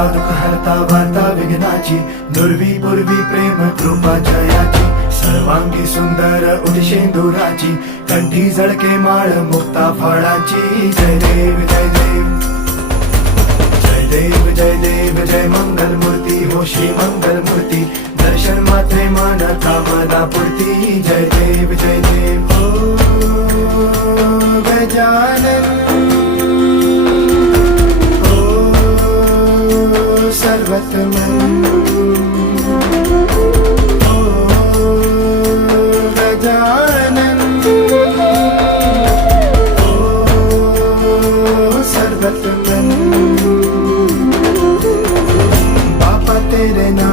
हरता दुःख हरता वार्ता विघ्नाची, दुर्वी पूर्वी प्रेम कृपा जयाची, सर्वांगी सुंदर उदिशेंदुराची, कंठी झळके माळ मुक्ता फळाची. जय देव जय देव जय देव जय देव जय मंगल मूर्ती हो श्री मंगल मूर्ती, दर्शन मात्रे मन कामना पूर्ती. जय देव जय देव हो गजानन हो सर्वतमन हो गजानन हो सर्वतमन. तेरे नाम